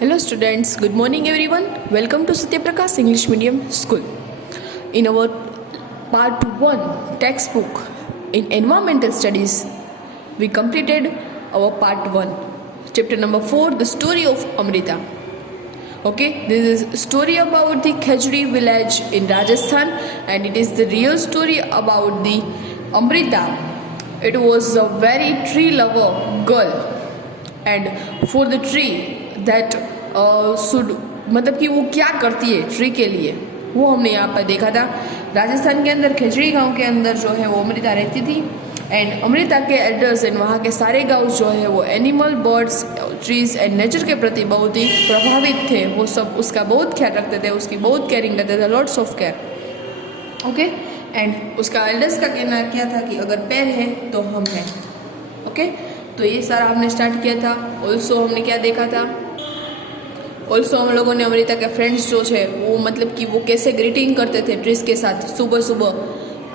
Hello students, good morning everyone. Welcome to Satya Prakash English Medium School. In our part 1 textbook in environmental studies, we completed our part 1. Chapter number 4, the story of Amrita. Okay, this is a story about the Khajuri village in Rajasthan, and it is the real story about the Amrita. It was a very tree lover girl, and for the tree that should मतलब कि वो क्या करती है tree के लिए, वो हमने यहाँ पर देखा था। राजस्थान के अंदर खजड़ी गांव के अंदर जो है वो अमृता रहती थी, एंड अमृता के एल्डर्स एंड वहाँ के सारे गांव जो है वो animal, birds, trees and nature के प्रति बहुत ही प्रभावित थे। वो सब उसका बहुत ख्याल रखते थे, उसकी बहुत केयरिंग करते थे, lots of care. Okay, and उसका एल्डर्स का कहना क्या था कि अगर पैर है तो हम हैं। ओके, तो ये सारा हमने स्टार्ट किया था। ऑल्सो हमने क्या देखा था, ऑल्सो हम लोगों ने अमृता के फ्रेंड्स जो है वो मतलब कि वो कैसे ग्रीटिंग करते थे ट्रीज के साथ सुबह सुबह,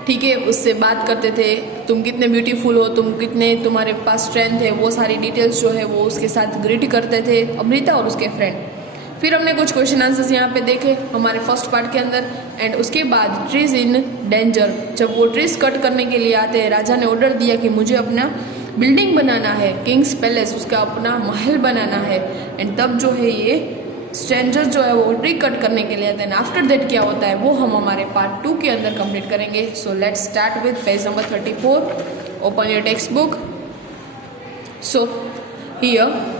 ठीक है, उससे बात करते थे, तुम कितने ब्यूटीफुल हो, तुम कितने, तुम्हारे पास स्ट्रेंथ है, वो सारी डिटेल्स जो है वो उसके साथ ग्रीट करते थे अमृता और उसके फ्रेंड। फिर हमने कुछ क्वेश्चन आंसर्स यहाँ पे देखे हमारे फर्स्ट पार्ट के अंदर, एंड उसके बाद ट्रीज इन डेंजर, जब वो ट्रीज कट करने के लिए आते हैं, राजा ने ऑर्डर दिया कि मुझे अपना बिल्डिंग बनाना है, किंग्स पैलेस, उसका अपना महल बनाना है, एंड तब जो है ये स्ट्रेंजर जो है वो ट्री कट करने के लिए आते हैं। आफ्टर दैट क्या होता है वो हम हमारे पार्ट 2 के अंदर कंप्लीट करेंगे। So let's start with page number 34। Open your text book. So here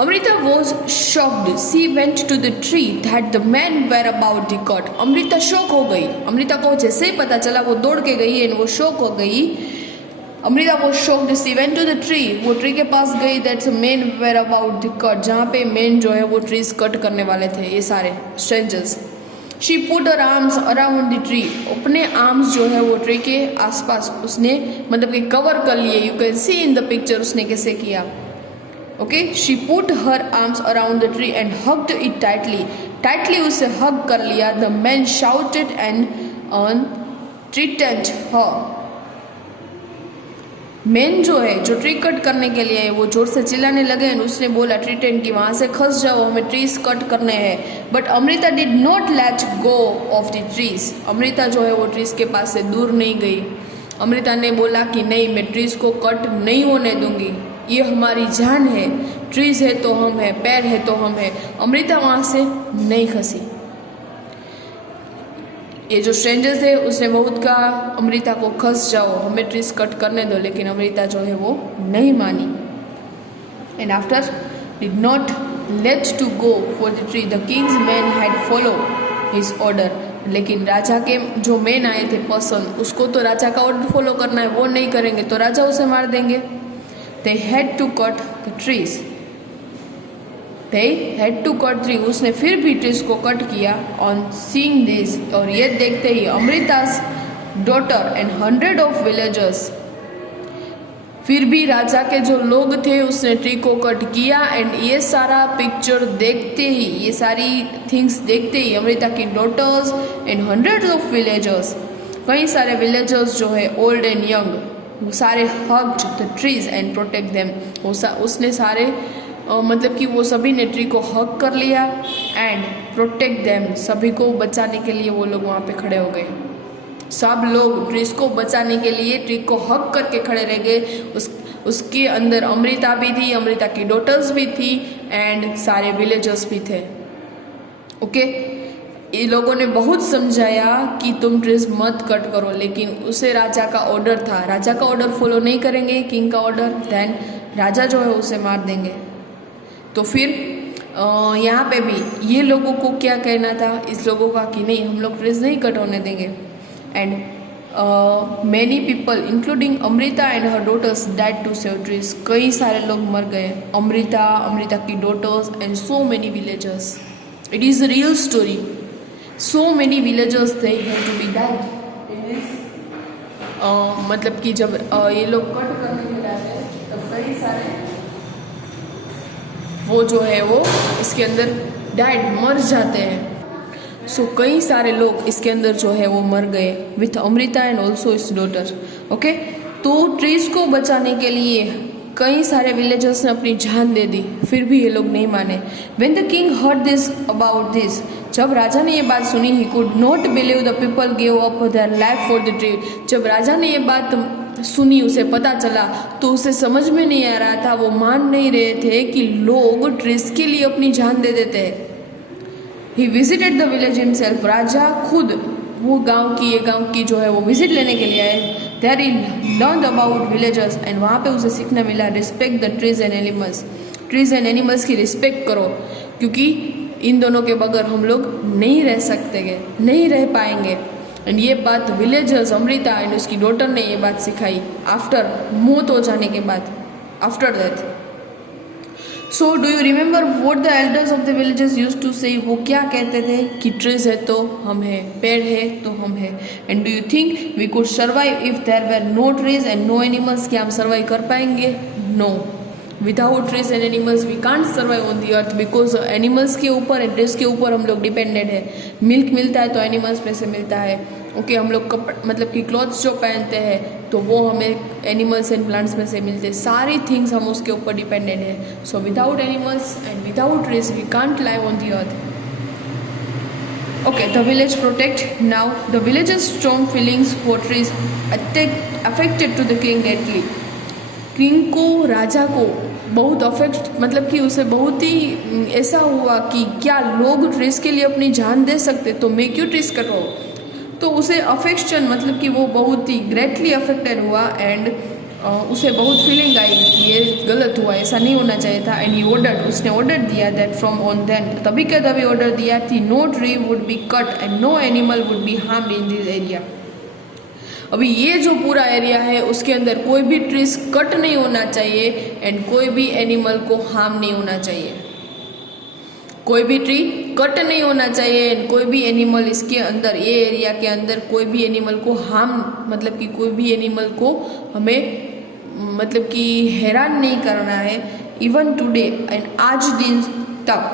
Amrita was shocked. She went to the tree that the men were about to cut. Amrita shock हो गई। अमृता को जैसे ही पता चला वो दौड़ के गई एंड वो शॉक हो गई। अमृता वो shocked, she went to the tree, वो ट्री के पास गई, that's men were about the cut, जहाँ पे मेन जो है वो ट्रीज कट करने वाले थे, ये सारे strangers. She put her arms around the tree, अपने आर्म्स जो है वो ट्री के आसपास उसने मतलब कि कवर कर लिए। You can see in the picture उसने कैसे किया। Okay, she put her arms around the tree and hugged it tightly, tightly उसे हग कर लिया। The man shouted and threatened her, main जो है जो ट्री कट करने के लिए वो जोर से चिल्लाने लगे एंड उसने बोला थ्रेटेंड कि वहाँ से खस जाओ, हमें ट्रीज कट करने हैं। But Amrita did not let go of the trees, Amrita जो है वो ट्रीज के पास से दूर नहीं गई। अमृता ने बोला कि नहीं, मैं ट्रीज को कट नहीं होने दूंगी, ये हमारी जान है, ट्रीज है तो हम है, पैर है तो हम है। अमृता वहाँ से नहीं खसी। ये जो स्ट्रेंजर थे उसने बहुत कहा अमृता को खस जाओ, हमें ट्रीज कट करने दो, लेकिन अमृता जो है वो नहीं मानी। And after did not let to go for the tree, the king's man had follow his order, लेकिन राजा के जो मैन आए थे पर्सन, उसको तो राजा का ऑर्डर फॉलो करना है, वो नहीं करेंगे तो राजा उसे मार देंगे। They had to cut the trees, They had to cut tree, उसने फिर भी ट्रीज को कट किया। ऑन सीइंग दिस, और ये देखते ही अमृता's डॉटर एंड 100 ऑफ विलेजर्स, फिर भी राजा के जो लोग थे उसने ट्री को कट किया। एंड ये सारा पिक्चर देखते ही, ये सारी थिंग्स देखते ही अमृता की डॉटर्स एंड 100 ऑफ विलेजर्स, कई सारे विलेजर्स जो है ओल्ड एंड यंग, वो सारे hugged the trees and protect them, उसने सारे मतलब कि वो सभी ने ट्री को हग कर लिया एंड प्रोटेक्ट देम, सभी को बचाने के लिए वो लोग वहाँ पे खड़े हो गए। सब लोग ट्रीज को बचाने के लिए ट्री को हग करके खड़े रह गए। उसके अंदर अमृता भी थी, अमृता की डॉटर्स भी थी एंड सारे विलेजर्स भी थे। ओके, ये लोगों ने बहुत समझाया कि तुम ट्रीज मत कट करो, लेकिन उसे राजा का ऑर्डर था, राजा का ऑर्डर फॉलो नहीं करेंगे, किंग का ऑर्डर, देन राजा जो है उसे मार देंगे। तो फिर यहाँ पे भी ये लोगों को क्या कहना था, इस लोगों का कि नहीं, हम लोग ट्रीज नहीं कट होने देंगे। And many people including Amrita and her daughters died to save trees, कई सारे लोग मर गए, अमृता, अमृता की daughters and so many villagers. It is a real story, so many villagers they had to be died. मतलब कि जब ये लोग कट करने के लिए आते हैं तो कई सारे वो जो है वो इसके अंदर डाइड, मर जाते हैं। सो कई सारे लोग इसके अंदर जो है वो मर गए विथ अमृता एंड ऑल्सो इस डॉटर। ओके, तो ट्रीज को बचाने के लिए कई सारे विलेजर्स ने अपनी जान दे दी, फिर भी ये लोग नहीं माने. When the king heard this about this, जब राजा ने ये बात सुनी, he could not believe the people gave up their life for the tree. जब राजा ने ये बात सुनी, उसे पता चला, तो उसे समझ में नहीं आ रहा था, वो मान नहीं रहे थे कि लोग ट्रीज के लिए अपनी जान दे देते हैं. He visited the village himself. राजा खुद वो गांव की जो है वो विजिट लेने के लिए आए. There he learned about villagers and वहाँ पे उसे सीखने मिला respect the trees and animals. Trees and animals की रिस्पेक्ट करो, क्योंकि इन दोनों के बगैर हम लोग नहीं रह सकते, नहीं रह पाएंगे. एंड ये बात विलेजर्स अमृता एंड उसकी डॉटर ने ये बात सिखाई आफ्टर मौत हो जाने के बाद, after death. So do you remember what the elders of the villages used to say? वो क्या कहते थे कि ट्रीज है तो हम है, पेड़ है तो हम है. And do you think we could survive if there were no trees and no animals? क्या हम सर्वाइव कर पाएंगे? No. Without trees and animals we can't survive on the earth, because animals के ऊपर एंड ट्रीज के ऊपर हम लोग डिपेंडेंट है. मिल्क मिलता है तो एनिमल्स में से मिलता है. ओके, हम लोग मतलब कि क्लॉथ्स जो पहनते हैं तो वो हमें एनिमल्स एंड प्लांट्स में से मिलते हैं. सारी थिंग्स हम उसके ऊपर डिपेंडेंट है. So without animals and without trees we can't live on the earth. Okay, the village protect. Now the village's strong feelings for trees affected to the king greatly. King को, राजा को बहुत affect, मतलब कि उसे बहुत ही ऐसा हुआ कि क्या लोग ट्रीज के लिए अपनी जान दे सकते, तो मैं क्यों ट्रीज कर रहा हूँ. तो उसे अफेक्शन, मतलब कि वो बहुत ही ग्रेटली अफेक्टेड हुआ. एंड उसे बहुत फीलिंग आई कि ये गलत हुआ, ऐसा नहीं होना चाहिए था. एंड ही ऑर्डर, उसने ऑर्डर दिया दैट फ्रॉम ऑन देन, तभी के तभी ऑर्डर दिया कि no tree would be cut and no animal would be harmed in this area. अभी ये जो पूरा एरिया है उसके अंदर कोई भी ट्रीज कट नहीं होना चाहिए एंड कोई भी एनिमल को हार्म नहीं होना चाहिए. कोई भी ट्री कट नहीं होना चाहिए एंड कोई भी एनिमल इसके अंदर, ये एरिया के अंदर कोई भी एनिमल को हार्म, मतलब कि कोई भी एनिमल को हमें मतलब कि हैरान नहीं करना है. इवन टुडे एंड आज दिन तक,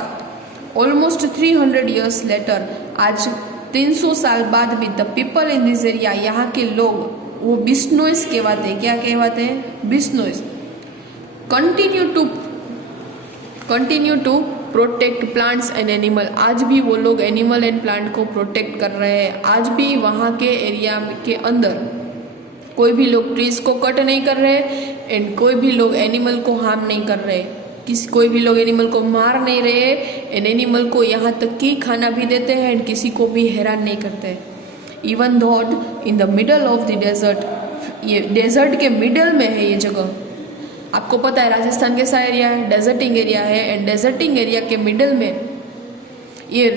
ऑलमोस्ट 300 years लेटर, आज 300 साल बाद भी the people in this area, यहाँ के लोग, वो बिश्नोइज कहवाते हैं. क्या कहवाते हैं? Bishnois. Continue to protect plants and animal. आज भी वो लोग एनिमल एंड प्लांट को प्रोटेक्ट कर रहे हैं. आज भी वहाँ के एरिया के अंदर कोई भी लोग ट्रीज को कट नहीं कर रहे एंड कोई भी लोग एनिमल को हार्म नहीं कर रहे. कोई भी लोग एनिमल को मार नहीं रहे एंड एनिमल को यहाँ तक कि खाना भी देते हैं एंड किसी को भी हैरान नहीं करते. Even though in the middle of the desert, ये डेजर्ट के मिडल में है ये जगह. आपको पता है राजस्थान कैसा एरिया है? डेजर्टिंग एरिया है. एंड डेजर्टिंग एरिया के मिडल में ये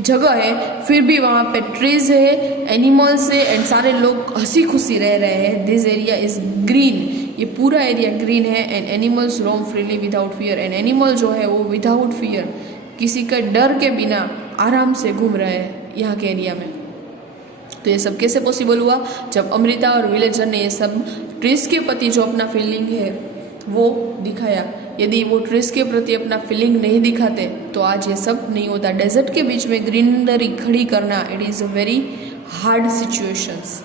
जगह है, फिर भी वहाँ पे ट्रीज है, एनिमल्स है एंड सारे लोग हंसी खुशी रह रहे हैं. This area is green. ये पूरा एरिया ग्रीन है and animals roam freely without fear. And animal जो है वो विदाउट फियर, किसी का डर के बिना आराम से घूम रहे हैं यहाँ के एरिया में. तो ये सब कैसे पॉसिबल हुआ? जब अमृता और विलेजर ने ये सब ट्रीज के प्रति जो अपना फीलिंग है वो दिखाया. यदि वो ट्रीज के प्रति अपना फीलिंग नहीं दिखाते तो आज ये सब नहीं होता. डेजर्ट के बीच में ग्रीनरी खड़ी करना, it is a very hard situations.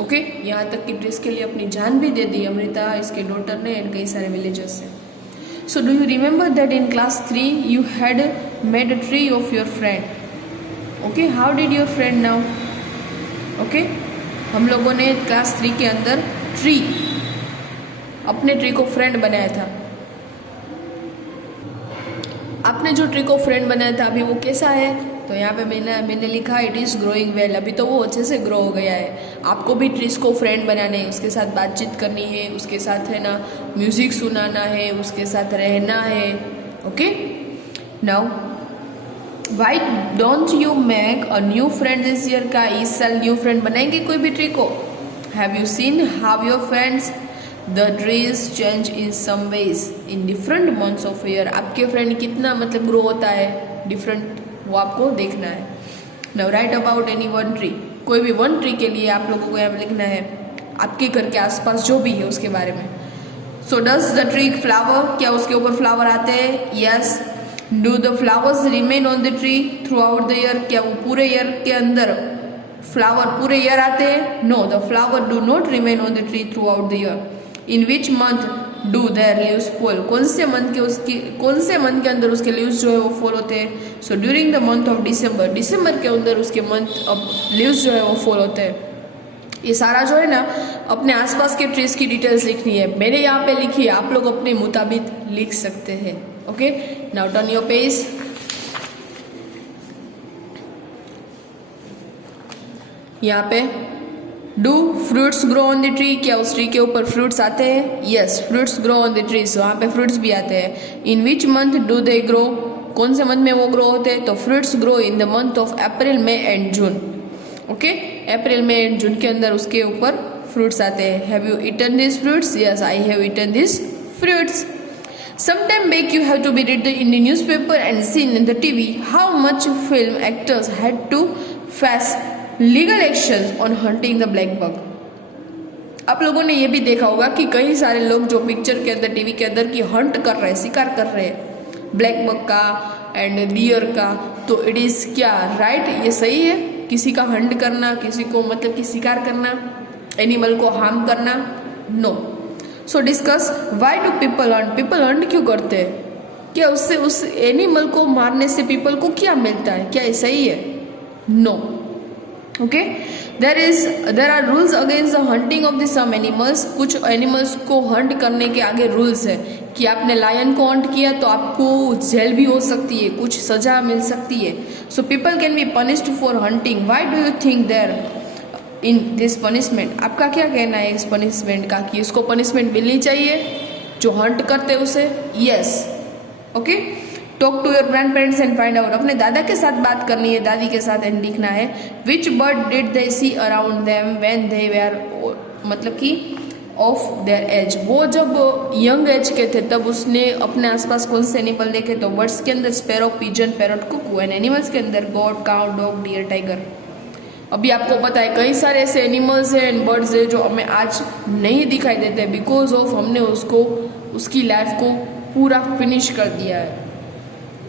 Okay, यहाँ तक कि ट्रीज के लिए अपनी जान भी दे दी अमृता, इसके डॉटर ने एंड कई सारे विलेजर्स ने. सो do you remember that in class 3 you had made a tree of your friend. Okay, how did your friend now? Okay, हम लोगों ने क्लास 3 के अंदर ट्री, अपने ट्री को फ्रेंड बनाया था. आपने जो ट्री को फ्रेंड बनाया था अभी वो कैसा है? तो यहाँ पे मैंने लिखा इट इज़ ग्रोइंग वेल. अभी तो वो अच्छे से ग्रो हो गया है. आपको भी ट्रीज को फ्रेंड बनाना है, उसके साथ बातचीत करनी है, उसके साथ है ना म्यूजिक सुनाना है, उसके साथ रहना है. Okay, now why don't you make a new friend this year? का इस साल न्यू फ्रेंड बनाएंगे कोई भी ट्री को? Have you seen how your friends the trees change in some ways in different months of year? आपके friend कितना मतलब ग्रो होता है डिफरेंट, वो आपको देखना है. Now right about any one tree. कोई भी वन ट्री के लिए आप लोगों को यहाँ पे लिखना है आपके घर के आसपास जो भी है उसके बारे में. So does the tree flower? क्या उसके ऊपर फ्लावर आते हैं? Yes. Do the flowers remain on the tree throughout the year? क्या वो पूरे ईयर के अंदर फ्लावर पूरे ईयर आते हैं? No, the flower do not remain on the tree throughout the year. In which month do their leaves fall, कौन से मंथ के अंदर उसके लीव्स जो है वो फॉल होते हैं। So during the month of December के अंदर उसके लीव्स जो है वो फॉल होते हैं। ये सारा जो है ना अपने आसपास के ट्रीज की डिटेल्स लिखनी है। मैंने यहाँ पे लिखी है, आप लोग अपने मुताबिक लिख सकते हैं। Okay, now turn your page. यहाँ पे do fruits grow on the tree, क्या उस ट्री के ऊपर फ्रूट्स आते हैं? Yes, fruits grow on the tree, so वहाँ पे फ्रूट्स भी आते हैं। In which month do they grow, कौन से मंथ में वो ग्रो होते हैं? तो fruits grow in the month of April, May and June. Okay, April, May and June के अंदर उसके ऊपर फ्रूट्स आते हैं। Have you eaten this fruits? Yes, I have eaten this fruits. Sometime back you have to be read in the newspaper and seen in the TV how much film actors had to face legal actions on hunting the black bug. आप लोगों ने ये भी देखा होगा कि कई सारे लोग जो पिक्चर के अंदर, टीवी के अंदर की हंट कर रहे हैं, शिकार कर रहे हैं ब्लैक बग का एंड डियर का। तो इट इज क्या राइट? ये सही है किसी का हंट करना, किसी को मतलब कि शिकार करना, एनिमल को हार्म करना? No. So discuss why do people hunt, people hunt क्यों करते हैं? क्या उससे उस एनिमल को मारने से पीपल को क्या मिलता है? क्या ये सही है? No. Okay, there are rules against the hunting of the some animals, कुछ एनिमल्स को हंट करने के आगे रूल्स है कि आपने लायन को हंट किया तो आपको जेल भी हो सकती है, कुछ सजा मिल सकती है। So people can be punished for hunting, why do you think there in this punishment? आपका क्या कहना है इस पनिशमेंट का, कि इसको पनिशमेंट मिलनी चाहिए जो हंट करते उसे? Yes. Okay, talk to your grandparents and find out, अपने दादा के साथ बात करनी है, दादी के साथ एंड लिखना है। Which bird did they see around them when they were, मतलब कि ऑफ देयर एज, वो जब यंग एज के थे तब उसने अपने आसपास कौन से एनिमल देखे? तो बर्ड्स के अंदर sparrow, pigeon, parrot, cuckoo, and animals के अंदर goat, cow, dog, deer, tiger. अभी आपको पता है कई सारे ऐसे एनिमल्स हैं एंड बर्ड्स हैं जो हमें आज नहीं दिखाई देते बिकॉज ऑफ हमने उसको, उसकी लाइफ को पूरा फिनिश कर दिया है।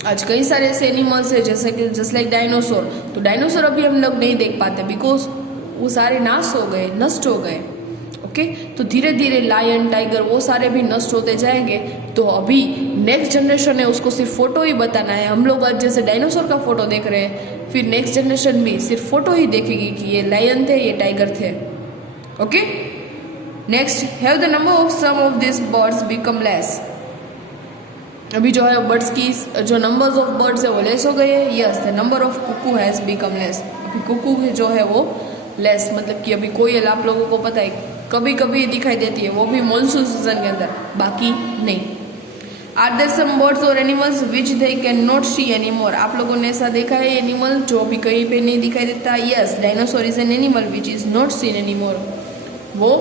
आज कई सारे ऐसे एनिमल्स हैं जैसे कि जस्ट लाइक डायनासोर, तो डायनासोर अभी हम लोग नहीं देख पाते बिकॉज वो सारे नाश हो गए, नष्ट हो गए। ओके, तो धीरे धीरे लायन, टाइगर वो सारे भी नष्ट होते जाएंगे। तो अभी नेक्स्ट जनरेशन है उसको सिर्फ फोटो ही बताना है। हम लोग आज जैसे डायनासोर का फोटो देख रहे हैं, फिर नेक्स्ट जनरेशन भी सिर्फ फोटो ही देखेगी कि ये लायन थे, ये टाइगर थे। Okay, next, have the number of some of this birds become less. अभी जो है बर्ड्स की जो नंबर्स ऑफ बर्ड्स है वो लेस हो गए हैं। Yes, the number of cuckoo has become less, अभी कुकू जो है वो लेस, मतलब कि अभी कोयल आप लोगों को पता है कभी कभी दिखाई देती है, वो भी मानसून सीजन के अंदर, बाकी नहीं। आर देयर सम बर्ड्स और animals which they can not see anymore, आप लोगों ने ऐसा देखा है एनिमल जो अभी कहीं पे नहीं दिखाई देता? Yes, dinosaur is an animal which is not seen anymore, वो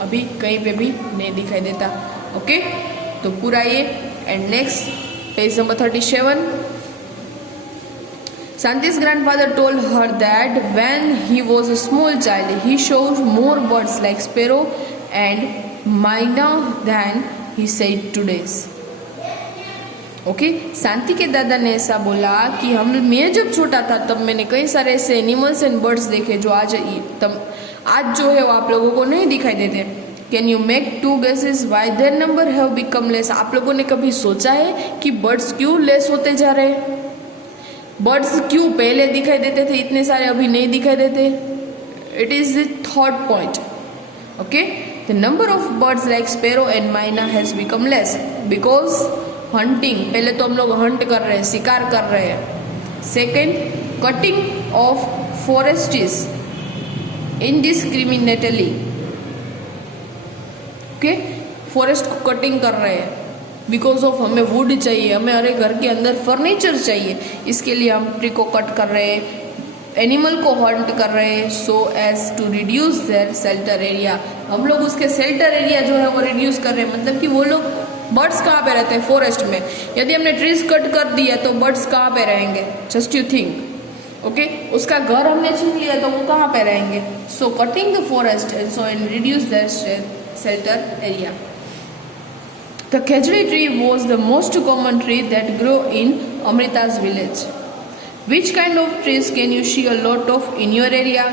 अभी कहीं पे भी नहीं दिखाई देता। ओके, तो पूरा ये। And next page number 37, Santi's grandfather told her that when he was a small child, he showed more birds like sparrow and myna than he said today's. Okay, Shanti के दादा ने ऐसा बोला कि मैं जब छोटा था तब मैंने कई सारे ऐसे एनिमल्स एंड बर्ड्स देखे जो आज जो है वो आप लोगों को नहीं दिखाई देते। Can you make 2 guesses why their number have become less? आप लोगों ने कभी सोचा है कि बर्ड्स क्यों लेस होते जा रहे हैं? बर्ड्स क्यों पहले दिखाई देते थे इतने सारे, अभी नहीं दिखाई देते? It is the third point. Okay, the number of birds like sparrow and myna has become less because hunting, पहले तो हम लोग हंट कर रहे हैं, शिकार कर रहे हैं। Second, cutting of forests indiscriminately, okay, forest को कटिंग कर रहे हैं बिकॉज ऑफ हमें वुड चाहिए, हमें हर एक घर के अंदर फर्नीचर चाहिए, इसके लिए हम ट्री को कट कर रहे हैं, एनिमल को हंट कर रहे हैं so as to reduce their shelter area. हम लोग उसके शेल्टर एरिया जो है वो रिड्यूस कर रहे हैं, मतलब कि वो लोग, बर्ड्स कहाँ पे रहते हैं? फॉरेस्ट में। यदि हमने ट्रीज कट कर दिया तो बर्ड्स कहाँ पे रहेंगे? Just you think. ओके, उसका घर हमने छीन लिया तो वो कहाँ पे रहेंगे? सो cutting the forest and so and reduce their shelter area. The khejuri tree was the most common tree that grew in Amrita's village. Which kind of trees can you see a lot of in your area?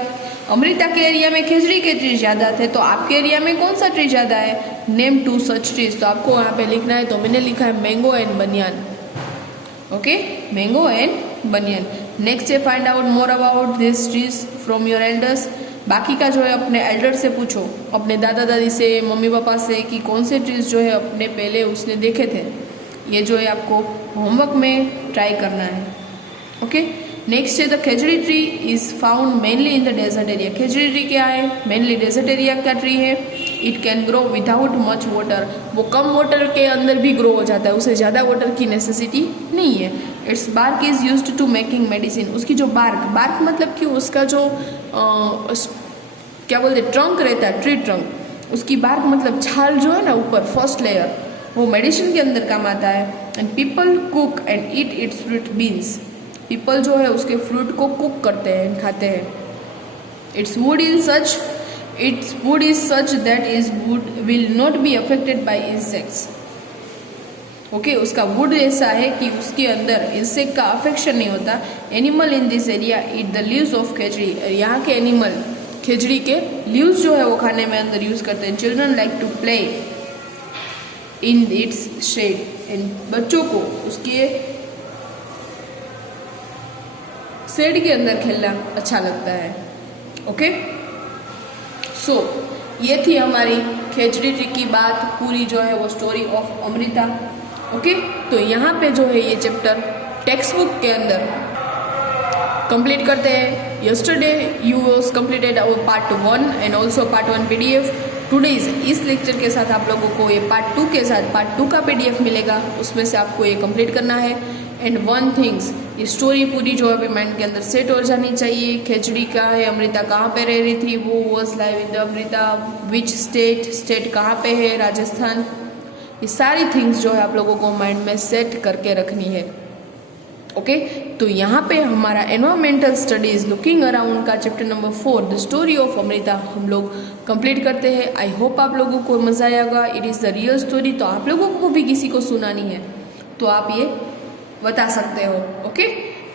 Amrita के area में खजूरी के tree ज़्यादा थे, तो आपके area में कौन सा ट्री ज़्यादा है? नेम 2 सच ट्रीज। तो आपको यहाँ पे लिखना है, तो मैंने लिखा है मैंगो एंड बनियान। ओके, मैंगो एंड बनियान। नेक्स्ट है find out more about this trees from your elders. बाकी का जो है अपने एल्डर से पूछो, अपने दादा दादी से, मम्मी पापा से, कि कौन से ट्रीज जो है अपने पहले उसने देखे थे। ये जो है आपको होमवर्क में ट्राई करना है। ओके, नेक्स्ट है the khajuri tree is found mainly in the desert area. Khajuri tree क्या है? मेनली डेजर्ट एरिया का ट्री है। It can grow without much water. वो कम वाटर के अंदर भी ग्रो हो जाता है, उसे ज़्यादा वाटर की नेसेसिटी नहीं है। Its bark is used to making medicine. उसकी जो बार्क मतलब कि उसका जो क्या बोलते ट्रंक रहता है, ट्री ट्रंक, उसकी बार्क मतलब छाल जो है ना ऊपर, फर्स्ट लेयर, वो मेडिसिन के अंदर काम आता है। And people cook and eat it's fruit beans. People जो है उसके फ्रूट को कुक करते हैं, खाते हैं। It's would is such that is would will not be affected by insects. Okay, उसका वुड ऐसा है कि उसके अंदर इंसेक्ट का अफेक्शन नहीं होता। Animal in this area eat the leaves of khajuri. यहाँ के एनिमल खजूरी के लीव्स जो है वो खाने में अंदर यूज करते हैं। Children like to play in its shade. And बच्चों को उसके शेड के अंदर खेलना अच्छा लगता है। ओके, सो ये थी हमारी खजूरी ट्री की बात पूरी, जो है वो स्टोरी ऑफ अमृता। ओके, तो यहाँ पे जो है ये चैप्टर टेक्स्ट बुक के अंदर कंप्लीट करते हैं। Yesterday you was completed our part 1 and also part 1 PDF। Today's इस लेक्चर के साथ आप लोगों को ये पार्ट 2 के साथ पार्ट 2 का PDF मिलेगा, उसमें से आपको ये कंप्लीट करना है। एंड वन थिंग्स, ये स्टोरी पूरी जो है माइंड के अंदर सेट हो जानी चाहिए। खजूरी का है, अमृता कहाँ पे रह रही थी, वो was live with Amrita, which state कहाँ पे है, राजस्थान। ये सारी थिंग्स जो है आप लोगों को माइंड में सेट करके रखनी है। ओके, तो यहाँ पे हमारा एनवायरमेंटल स्टडीज लुकिंग अराउंड का chapter number 4 the story of Amrita हम लोग कंप्लीट करते हैं। आई होप आप लोगों को मजा आएगा। It is the real story. तो आप लोगों को भी किसी को सुनानी है तो आप ये बता सकते हो। ओके,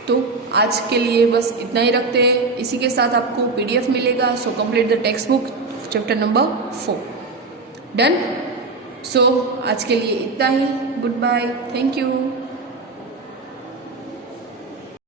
तो आज के लिए बस इतना ही रखते हैं। इसी के साथ आपको PDF मिलेगा। So complete the textbook chapter number 4। Done. So आज के लिए इतना ही। Goodbye, thank you.